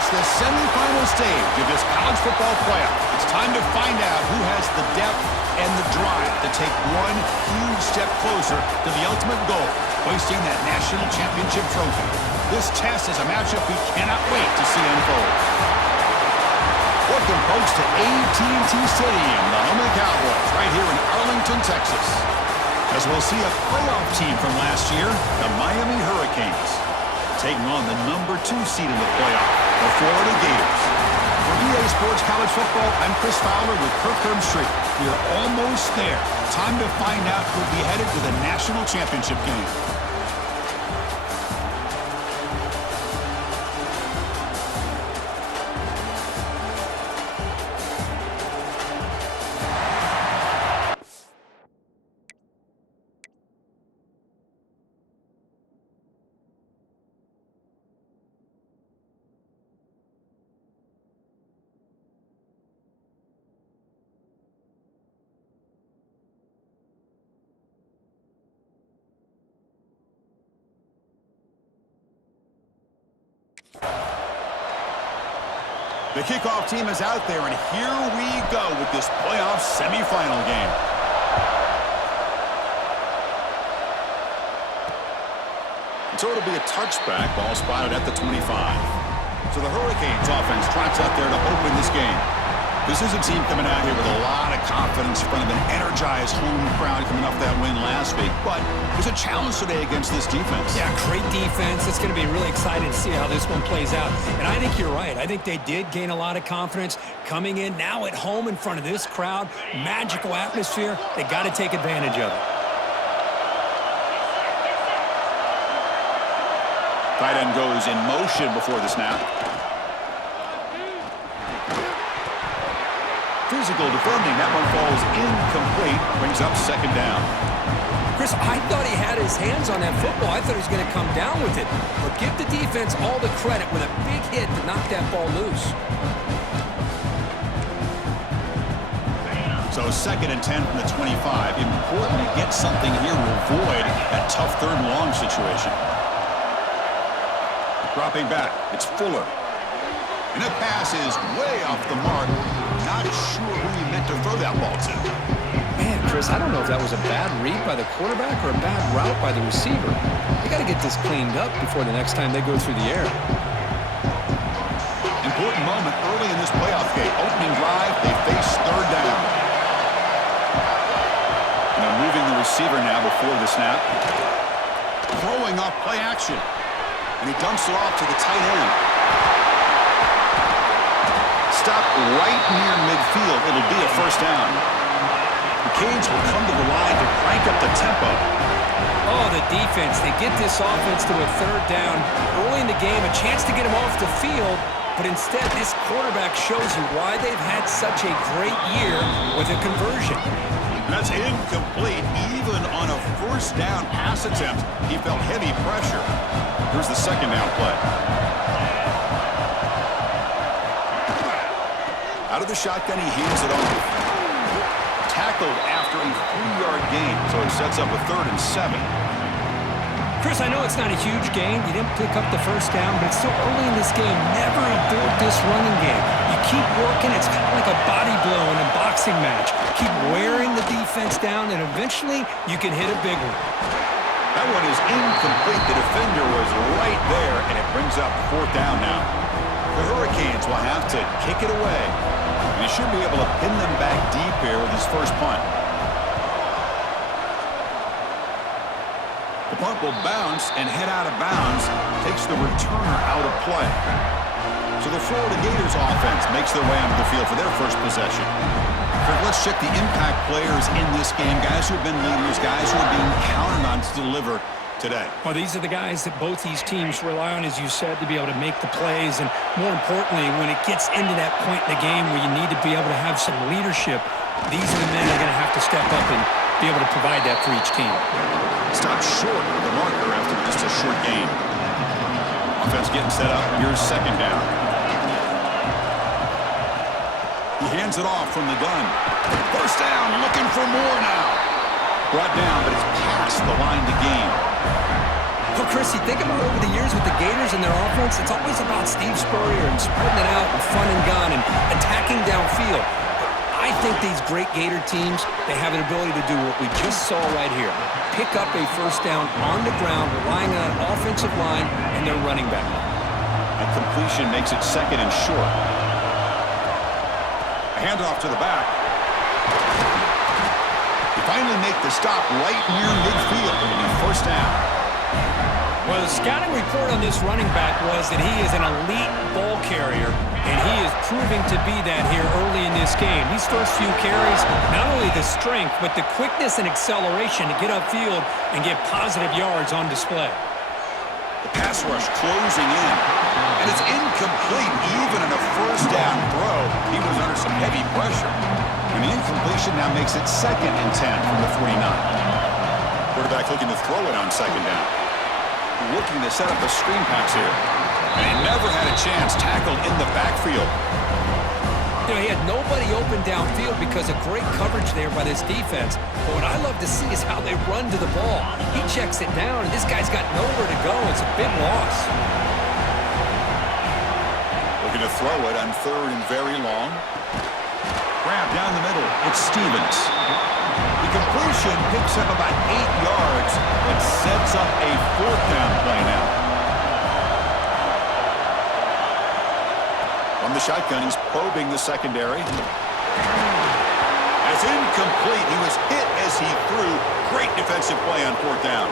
reached the semifinal stage of this college football playoff. It's time to find out who has the depth and the drive to take one huge step closer to the ultimate goal, hoisting that national championship trophy. This test is a matchup we cannot wait to see unfold. Welcome, folks, to AT&T Stadium, the home of the Cowboys, right here in Arlington, Texas. As we'll see a playoff team from last year, the Miami Hurricanes, taking on the number 2 seed in the playoff, the Florida Gators. For EA Sports College Football, I'm Chris Fowler with Kirk Herbstreit. We are almost there. Time to find out who'll be headed to the national championship game. The kickoff team is out there, and here we go with this playoff semifinal game. So it'll be a touchback, ball spotted at the 25. So the Hurricanes offense trots out there to open this game. This is a team coming out here with a lot of confidence in front of an energized home crowd coming off that win last week. But there's a challenge today against this defense. Yeah, great defense. It's going to be really exciting to see how this one plays out. And I think you're right. I think they did gain a lot of confidence coming in now at home in front of this crowd. Magical atmosphere. They got to take advantage of it. Tight end goes in motion before the snap. Physical defending. That one falls incomplete. Brings up second down. Chris, I thought he had his hands on that football. I thought he was going to come down with it. But give the defense all the credit with a big hit to knock that ball loose. So 2nd and 10 from the 25. Important to get something here to avoid that tough third and long situation. Dropping back. It's Fuller. And the pass is way off the mark. Not sure who he meant to throw that ball to. Man, Chris, I don't know if that was a bad read by the quarterback or a bad route by the receiver. They got to get this cleaned up before the next time they go through the air. Important moment early in this playoff game. Opening drive, they face third down. Now moving the receiver now before the snap. Throwing off play action. And he dumps it off to the tight end. Stop right near midfield. It'll be a first down. The Canes will come to the line to crank up the tempo. Oh, the defense. They get this offense to a third down early in the game, a chance to get him off the field, but instead this quarterback shows you why they've had such a great year with a conversion. That's incomplete. Even on a first down pass attempt, he felt heavy pressure. Here's the second down play. Out of the shotgun, he hands it off. Tackled after a 3-yard gain, so it sets up a 3rd and 7. Chris, I know it's not a huge gain. You didn't pick up the first down, but it's still early in this game. Never abort this running game. You keep working. It's kind of like a body blow in a boxing match. Keep wearing the defense down, and eventually you can hit a big one. That one is incomplete. The defender was right there, and it brings up 4th down now. The Hurricanes will have to kick it away. And he should be able to pin them back deep here with his first punt. The punt will bounce and head out of bounds. Takes the returner out of play. So the Florida Gators offense makes their way onto the field for their first possession. Let's check the impact players in this game. Guys who have been leaders, guys who are being counted on to deliver today. Well, these are the guys that both these teams rely on, as you said, to be able to make the plays. And more importantly, when it gets into that point in the game where you need to be able to have some leadership, these are the men that are going to have to step up and be able to provide that for each team. Stop short of the marker after just a short gain. Offense getting set up. Here's second down. He hands it off from the gun. First down, looking for more now. Brought down, but it's past the line to gain. Well, Chris, you think about over the years with the Gators and their offense, it's always about Steve Spurrier and spreading it out and fun and gun and attacking downfield. I think these great Gator teams, they have an ability to do what we just saw right here. Pick up a first down on the ground, relying on an offensive line and their running back. And completion makes it second and short. A handoff to the back. They finally make the stop right near midfield. It'll be first down. Well, the scouting report on this running back was that he is an elite ball carrier, and he is proving to be that here early in this game. These first few carries, not only the strength, but the quickness and acceleration to get upfield and get positive yards on display. The pass rush closing in, and it's incomplete even in a first down throw. He was under some heavy pressure, and the incompletion now makes it second and 10 from the 49. Quarterback looking to throw it on second down. Looking to set up a screen pass here. And he never had a chance tackled in the backfield. You know, he had nobody open downfield because of great coverage there by this defense. But what I love to see is how they run to the ball. He checks it down, and this guy's got nowhere to go. It's a big loss. Looking to throw it on third and very long. Grab down the middle. It's Stevens. The completion picks up about 8 yards, but sets up a fourth down play now. From the shotgun, he's probing the secondary. It's incomplete. He was hit as he threw. Great defensive play on fourth down.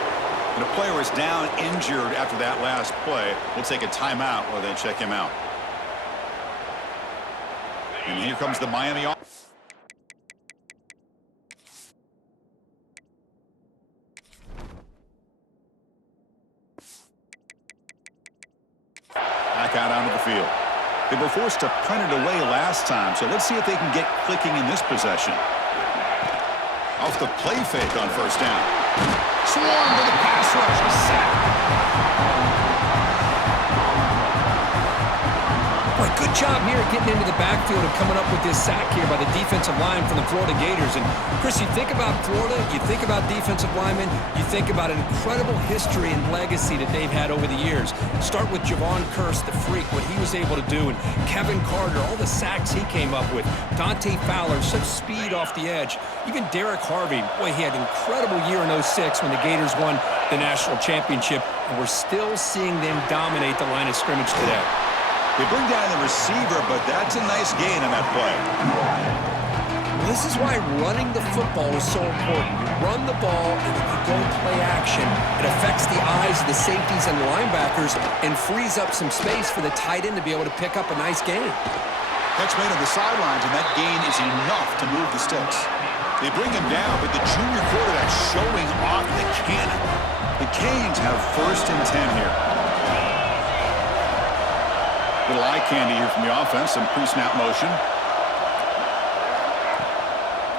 And a player is down injured after that last play. We'll take a timeout while they check him out. And here comes the Miami offense. Back out onto the field. They were forced to punt it away last time, so let's see if they can get clicking in this possession. Off the play fake on first down. Swarm with a pass rush, a sack. Boy, good job here getting into the backfield and coming up with this sack here by the defensive line from the Florida Gators. And, Chris, you think about Florida, you think about defensive linemen, you think about an incredible history and legacy that they've had over the years. Start with Javon Kearse, the freak, what he was able to do, and Kevin Carter, all the sacks he came up with. Dante Fowler, such speed off the edge. Even Derek Harvey, boy, he had an incredible year in 06 when the Gators won the national championship, and we're still seeing them dominate the line of scrimmage today. They bring down the receiver, but that's a nice gain on that play. This is why running the football is so important. You run the ball, and if you go play action, it affects the eyes of the safeties and linebackers and frees up some space for the tight end to be able to pick up a nice gain. Catch made on the sidelines, and that gain is enough to move the sticks. They bring him down, but the junior quarterback showing off the cannon. The Canes have first and 10 here. Little eye candy here from the offense, some pre-snap motion.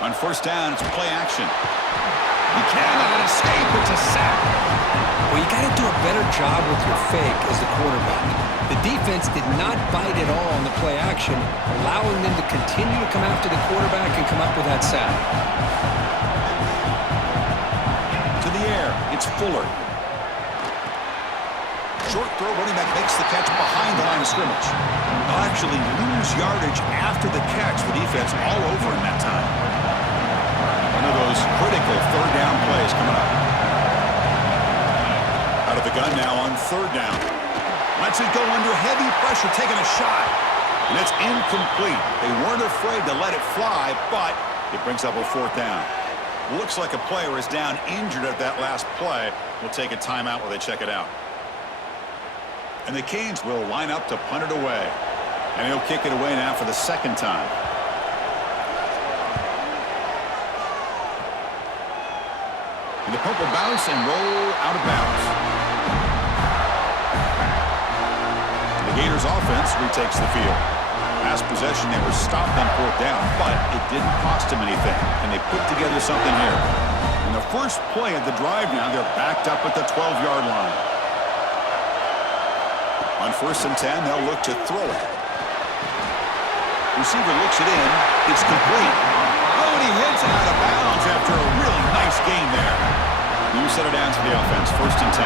On first down, it's play action. He cannot escape. It's a sack. Well, you got to do a better job with your fake as the quarterback. The defense did not bite at all on the play action, allowing them to continue to come after the quarterback and come up with that sack. To the air, it's Fuller. Short throw, running back makes the catch behind the line of scrimmage. They'll actually lose yardage after the catch. The defense all over in that time. One of those critical third down plays coming up. Out of the gun now on third down. Lets it go under heavy pressure, taking a shot. And it's incomplete. They weren't afraid to let it fly, but it brings up a fourth down. Looks like a player is down injured at that last play. We'll take a timeout while they check it out. And the Canes will line up to punt it away. And he'll kick it away now for the second time. And the punt will bounce and roll out of bounds. The Gators offense retakes the field. Last possession, they were stopped on fourth down, but it didn't cost them anything. And they put together something here. In the first play of the drive now, they're backed up at the 12-yard line. On first and 10, they'll look to throw it. Receiver looks it in. It's complete. Oh, and he hits it out of bounds after a really nice gain there. set it down to the offense. 1st and 10.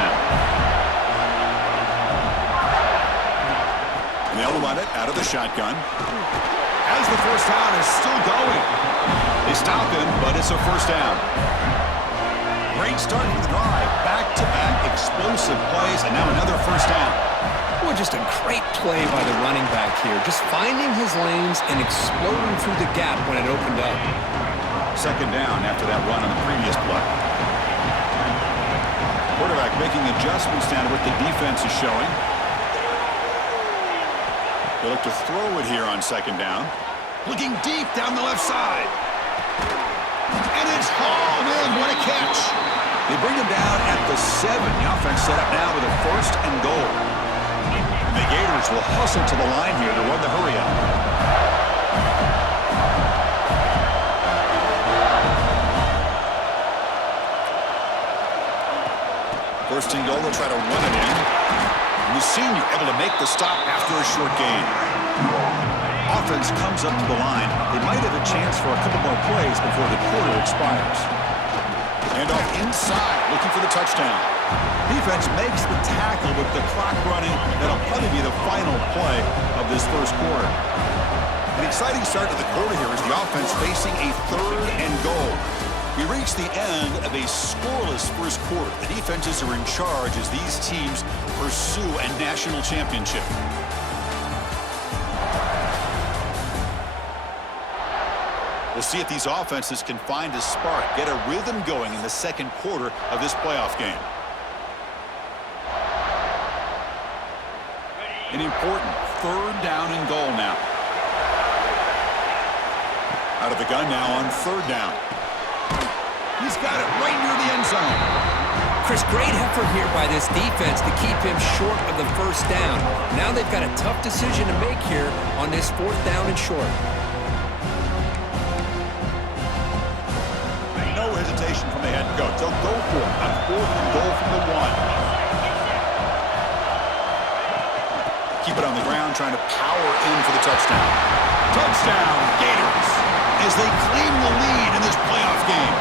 And they'll run it out of the shotgun. As the first down is still going. They stop him, but it's a first down. Great start to the drive. Back-to-back explosive plays, and now another first down. Boy, just a great play by the running back here. Just finding his lanes and exploding through the gap when it opened up. 2nd down after that run on the previous play. Quarterback making adjustments down to what the defense is showing. They look to throw it here on 2nd down. Looking deep down the left side. And it's hauled in. What a catch. They bring him down at the 7. The offense set up now with a 1st and goal. And the Gators will hustle to the line here to run the hurry up. First and goal, they'll try to run it in. And the senior able to make the stop after a short gain. Offense comes up to the line. They might have a chance for a couple more plays before the quarter expires. And off inside, looking for the touchdown. Defense makes the tackle with the clock running. That'll probably be the final play of this first quarter. An exciting start to the quarter here as the offense facing a 3rd and goal. We reach the end of a scoreless first quarter. The defenses are in charge as these teams pursue a national championship. We'll see if these offenses can find a spark, get a rhythm going in the second quarter of this playoff game. An important 3rd down and goal now. Out of the gun now on 3rd down. He's got it right near the end zone. Chris, great effort here by this defense to keep him short of the first down. Now they've got a tough decision to make here on this 4th down and short. No hesitation from the head coach. They'll go for it on 4th and goal from the 1. Keep it on the ground, trying to power in for the touchdown. Touchdown, Gators, as they claim the lead in this playoff game.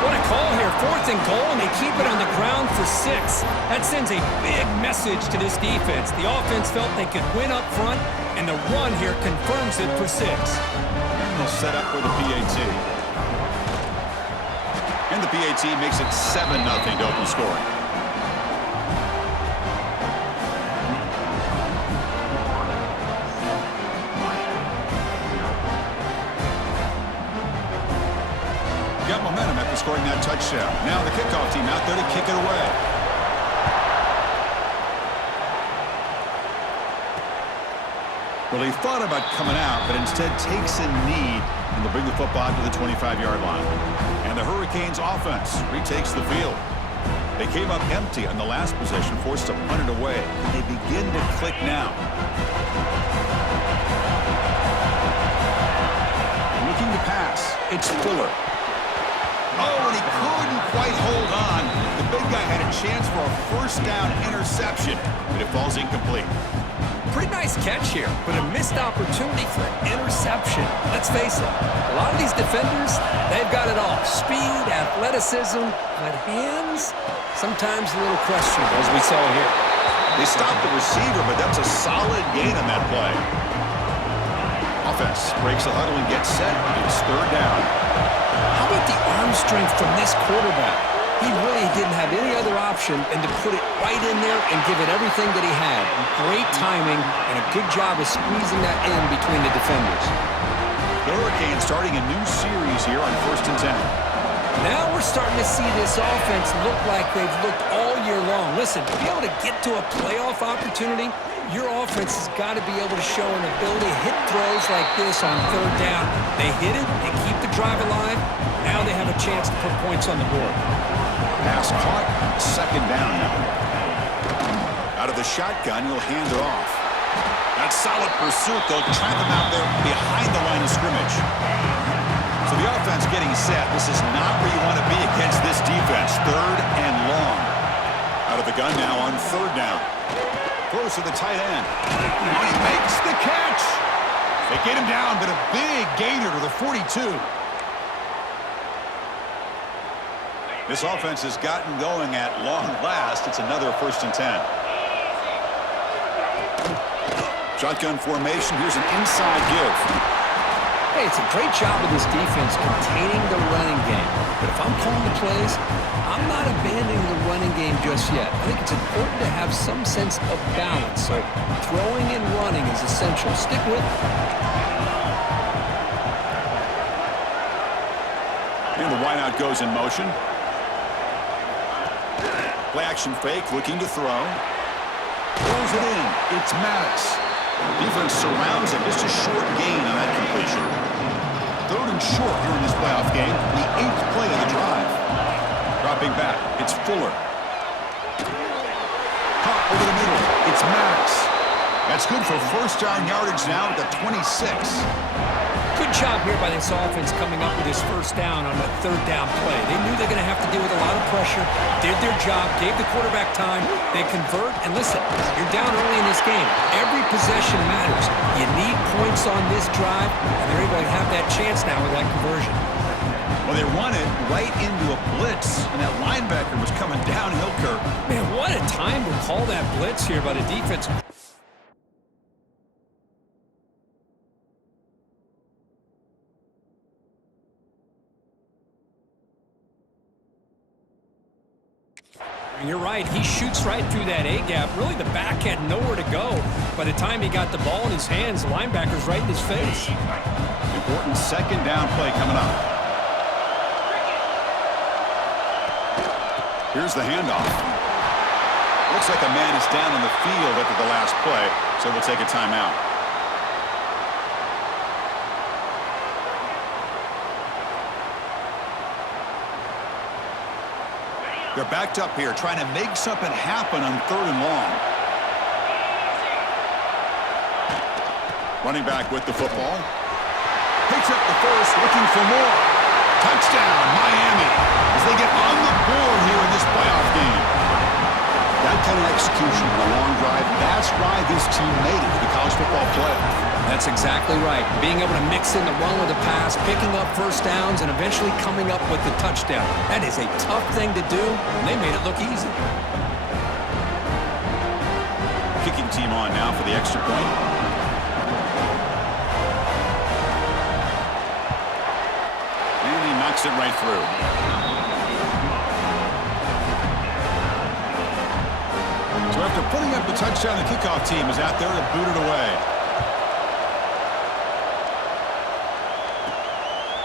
What a call here. 4th and goal, and they keep it on the ground for 6. That sends a big message to this defense. The offense felt they could win up front, and the run here confirms it for 6. And they'll set up for the PAT. And the PAT makes it 7-0 to open scoring. Got momentum after scoring that touchdown. Now the kickoff team out there to kick it away. Well, he thought about coming out, but instead takes a knee, and they'll bring the football to the 25-yard line. And the Hurricanes offense retakes the field. They came up empty on the last possession, forced to punt it away. They begin to click now. Looking to pass. It's Fuller. Oh, and he couldn't quite hold on. The big guy had a chance for a first down interception, but it falls incomplete. Pretty nice catch here, but a missed opportunity for an interception. Let's face it, a lot of these defenders, they've got it all. Speed, athleticism, but hands, sometimes a little questionable, as we saw here. They stopped the receiver, but that's a solid gain on that play. Offense breaks the huddle and gets set. It's 3rd down. How about the arm strength from this quarterback? He really didn't have any other option than to put it right in there and give it everything that he had. Great timing and a good job of squeezing that in between the defenders. The Hurricanes starting a new series here on 1st and 10. Now we're starting to see this offense look like they've looked all year long. Listen, to be able to get to a playoff opportunity, your offense has got to be able to show an ability to hit throws like this on 3rd down. They hit it, they keep the drive alive. Now they have a chance to put points on the board. Pass caught, 2nd down now. Out of the shotgun, he'll hand it off. That's solid pursuit. They'll trap him out there behind the line of scrimmage. So the offense getting set. This is not where you want to be against this defense. 3rd and long. Out of the gun now on 3rd down. Throws to the tight end. And he makes the catch. They get him down, but a big gainer to the 42. This offense has gotten going at long last. It's another 1st and 10. Shotgun formation. Here's an inside give. Hey, it's a great job of this defense containing the running game. But if I'm calling the plays, I'm not abandoning the running game just yet. I think it's important to have some sense of balance. So throwing and running is essential. Stick with it. And the wideout goes in motion. Play action fake, looking to throw. Throws it in. It's Maddox. Defense surrounds him. Just a short gain on that completion. 3rd and short here in this playoff game. The 8th play of the drive. Dropping back. It's Fuller. Caught over the middle. It's Maddox. That's good for 1st down yardage now at the 26. Good job here by this offense coming up with his 1st down on that 3rd down play. They knew they're going to have to deal with a lot of pressure, did their job, gave the quarterback time, they convert, and listen, you're down early in this game. Every possession matters. You need points on this drive, and they're able to have that chance now with that conversion. Well, they run it right into a blitz, and that linebacker was coming downhill, Kirk. Man, what a time to call that blitz here by the defense. And you're right, he shoots right through that A-gap. Really, the back had nowhere to go. By the time he got the ball in his hands, the linebacker's right in his face. Important 2nd down play coming up. Here's the handoff. Looks like a man is down on the field after the last play, so we'll take a timeout. They're backed up here, trying to make something happen on 3rd and long. Running back with the football. Picks up the 1st, looking for more. Touchdown, Miami, as they get on the board here in this playoff game. That kind of execution on a long drive, that's why this team made it to the college football playoff. That's exactly right. Being able to mix in the run with the pass, picking up 1st downs, and eventually coming up with the touchdown. That is a tough thing to do, and they made it look easy. Kicking team on now for the extra point. And he knocks it right through. So after putting up the touchdown, the kickoff team is out there to boot it away.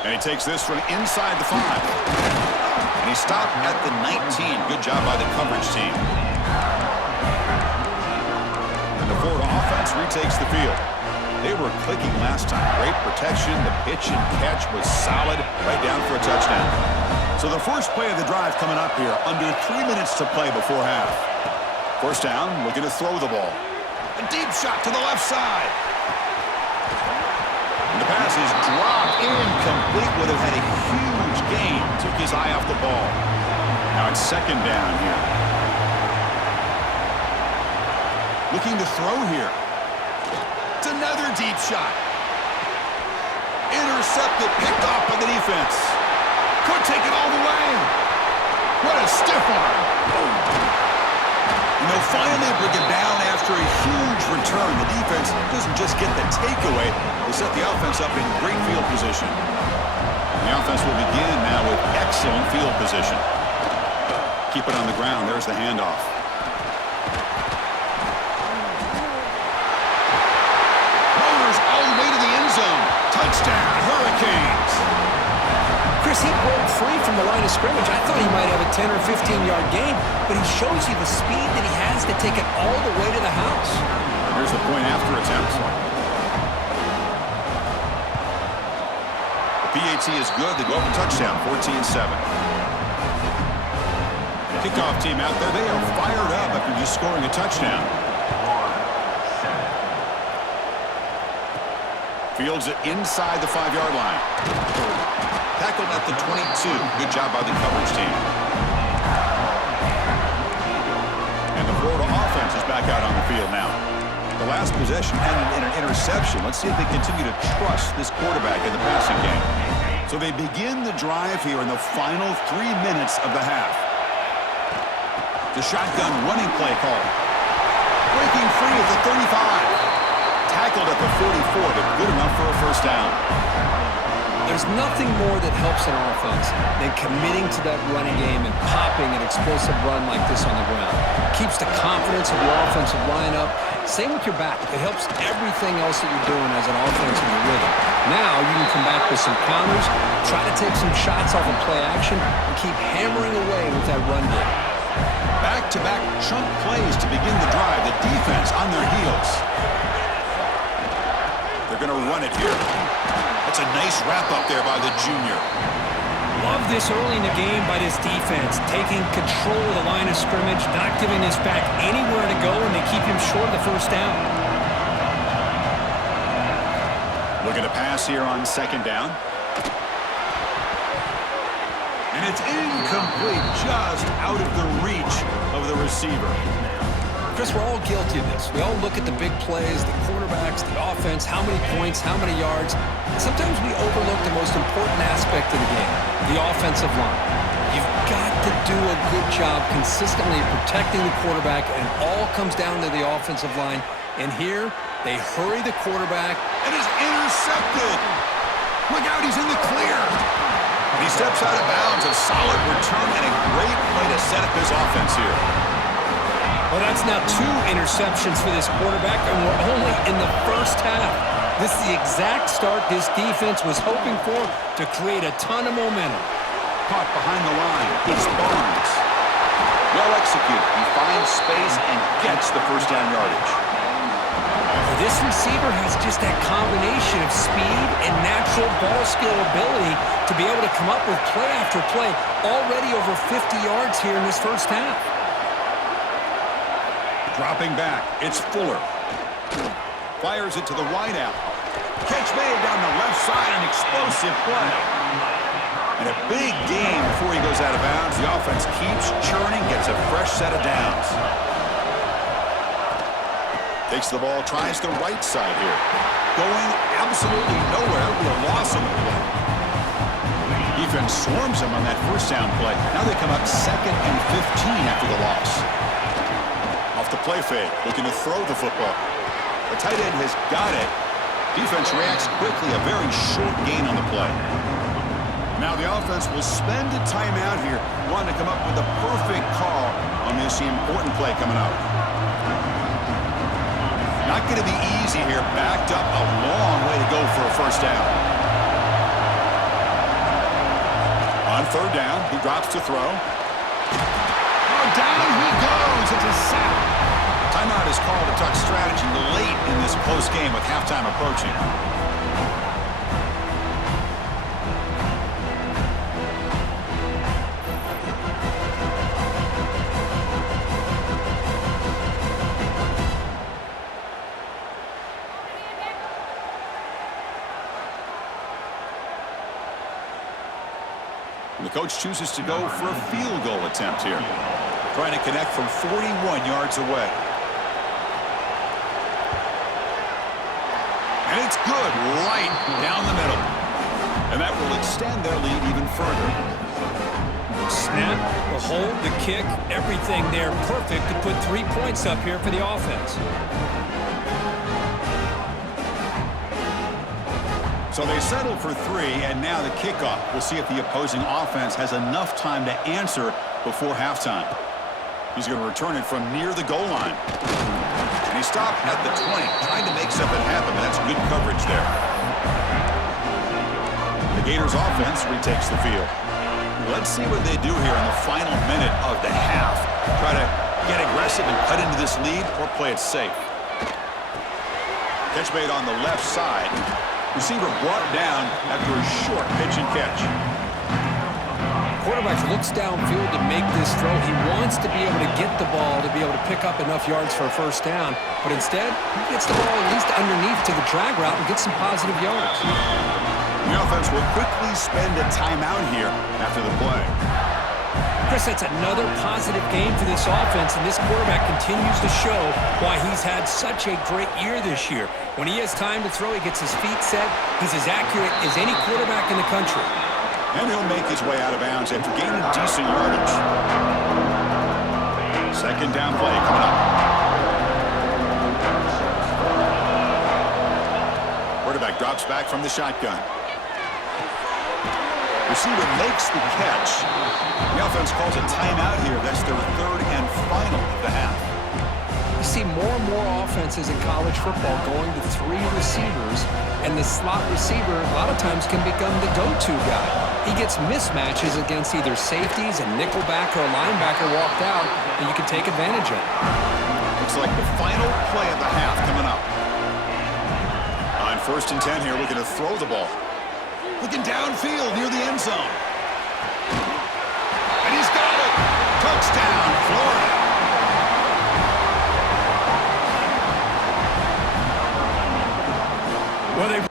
And he takes this from inside the 5. And he stopped at the 19. Good job by the coverage team. And the Florida offense retakes the field. They were clicking last time. Great protection. The pitch and catch was solid. Right down for a touchdown. So the first play of the drive coming up here. Under 3 minutes to play before half. 1st down, looking to throw the ball. A deep shot to the left side. And the pass is dropped incomplete. Would have had a huge gain. Took his eye off the ball. Now it's 2nd down here. Looking to throw here. It's another deep shot. Intercepted, picked off by the defense. Could take it all the way. What a stiff arm. And they'll finally bring it down after a huge return. The defense doesn't just get the takeaway. They set the offense up in great field position. And the offense will begin now with excellent field position. Keep it on the ground. There's the handoff. Motors all the way to the end zone. Touchdown, Hurricanes. Chris, he broke free from the line of scrimmage. I thought he might have a 10 or 15-yard gain, but he shows you the speed that he has to take it all the way to the house. Here's the point after attempt. The PAT is good. They go up a touchdown, 14-7. Kickoff team out there. They are fired up after just scoring a touchdown. Fields it inside the 5-yard line. Tackled at the 22. Good job by the coverage team. And the Florida offense is back out on the field now. The last possession ended in an interception. Let's see if they continue to trust this quarterback in the passing game. So they begin the drive here in the final 3 minutes of the half. The shotgun running play call. Breaking free at the 35. Tackled at the 44, but good enough for a first down. There's nothing more that helps an offense than committing to that running game and popping an explosive run like this on the ground. Keeps the confidence of your offensive lineup. Same with your back. It helps everything else that you're doing as an offense in your rhythm. Now you can come back with some counters, try to take some shots off of play action, and keep hammering away with that run game. Back-to-back chunk plays to begin the drive. The defense on their heels. They're going to run it here. That's a nice wrap-up there by the junior. Love this early in the game by this defense, taking control of the line of scrimmage, not giving this back anywhere to go, and they keep him short of the first down. Looking to pass here on second down. And it's incomplete, just out of the reach of the receiver. Chris, we're all guilty of this. We all look at the big plays, the quarterbacks, the offense, how many points, how many yards. And sometimes we overlook the most important aspect of the game, the offensive line. You've got to do a good job consistently protecting the quarterback, and it all comes down to the offensive line. And here, they hurry the quarterback. And is intercepted. Look out, he's in the clear. And he steps out of bounds. A solid return and a great play to set up his offense here. Well, that's now 2 interceptions for this quarterback, and we're only in the first half. This is the exact start this defense was hoping for to create a ton of momentum. Caught behind the line. It's Barnes. Well executed. He finds space and gets the first down yardage. This receiver has just that combination of speed and natural ball skill ability to be able to come up with play after play, already over 50 yards here in this first half. Dropping back, it's Fuller. Fires it to the wide out. Catch made down the left side, an explosive play. And a big gain before he goes out of bounds. The offense keeps churning, gets a fresh set of downs. Takes the ball, tries the right side here. Going absolutely nowhere with a loss on the play. Defense swarms him on that first down play. Now they come up 2nd and 15 after the loss. Off the play fake, looking to throw the football. The tight end has got it. Defense reacts quickly, a very short gain on the play. Now the offense will spend a timeout here, wanting to come up with the perfect call on this important play coming up. Not going to be easy here, backed up a long way to go for a first down. On third down, he drops to throw. Oh, down he goes. It's a sack. Timeout is called to talk strategy late in this close game with halftime approaching. And the coach chooses to go for a field goal attempt here. Trying to connect from 41 yards away. And it's good, right down the middle. And that will extend their lead even further. Snap, the hold, the kick, everything there perfect to put 3 points up here for the offense. So they settle for 3, and now the kickoff. We'll see if the opposing offense has enough time to answer before halftime. He's going to return it from near the goal line. And he stopped at the 20, trying to make something happen, but that's good coverage there. The Gators offense retakes the field. Let's see what they do here in the final minute of the half. Try to get aggressive and cut into this lead, or play it safe. Catch made on the left side. Receiver brought down after a short pitch and catch. Quarterback looks downfield to make this throw. He wants to be able to get the ball to be able to pick up enough yards for a first down. But instead, he gets the ball at least underneath to the drag route and gets some positive yards. The offense will quickly spend a timeout here after the play. Chris, that's another positive game for this offense, and this quarterback continues to show why he's had such a great year this year. When he has time to throw, he gets his feet set. He's as accurate as any quarterback in the country. And he'll make his way out of bounds after gaining decent yardage. Second down play coming up. Quarterback drops back from the shotgun. Receiver makes the catch. The offense calls a timeout here. That's their third and final of the half. You see more and more offenses in college football going to 3 receivers, and the slot receiver a lot of times can become the go-to guy. He gets mismatches against either safeties, a nickelback, or a linebacker walked out, and you can take advantage of it. Looks like the final play of the half coming up. On 1st and 10 here, looking to throw the ball. Looking downfield near the end zone. And he's got it. Touchdown, Florida. Well, they...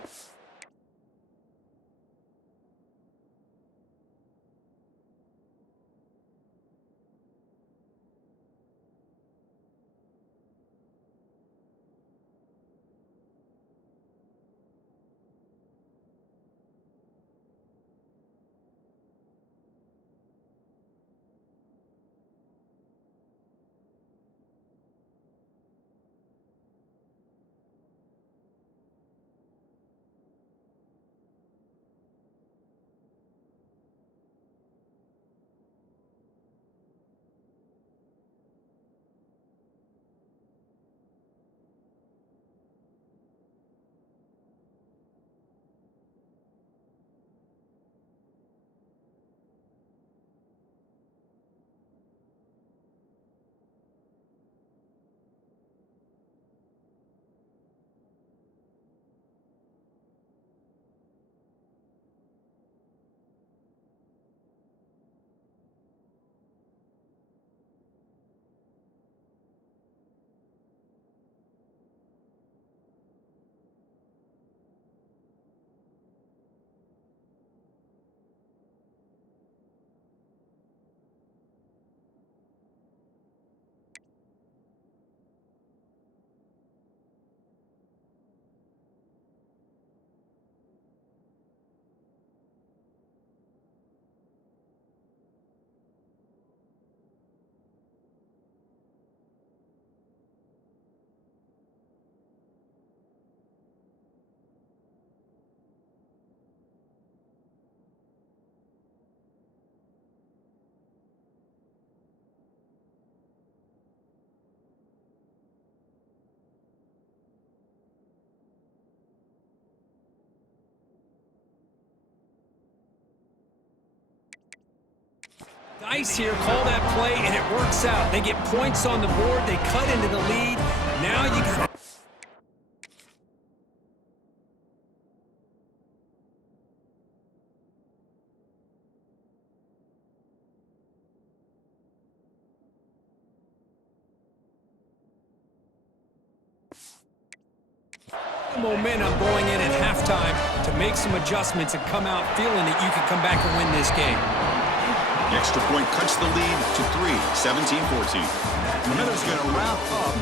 Nice here, call that play, and it works out. They get points on the board, they cut into the lead. Now you got momentum going in at halftime to make some adjustments and come out feeling that you can come back and win this game. The extra point cuts the lead to 3, 17-14. The Meadows going to wrap up.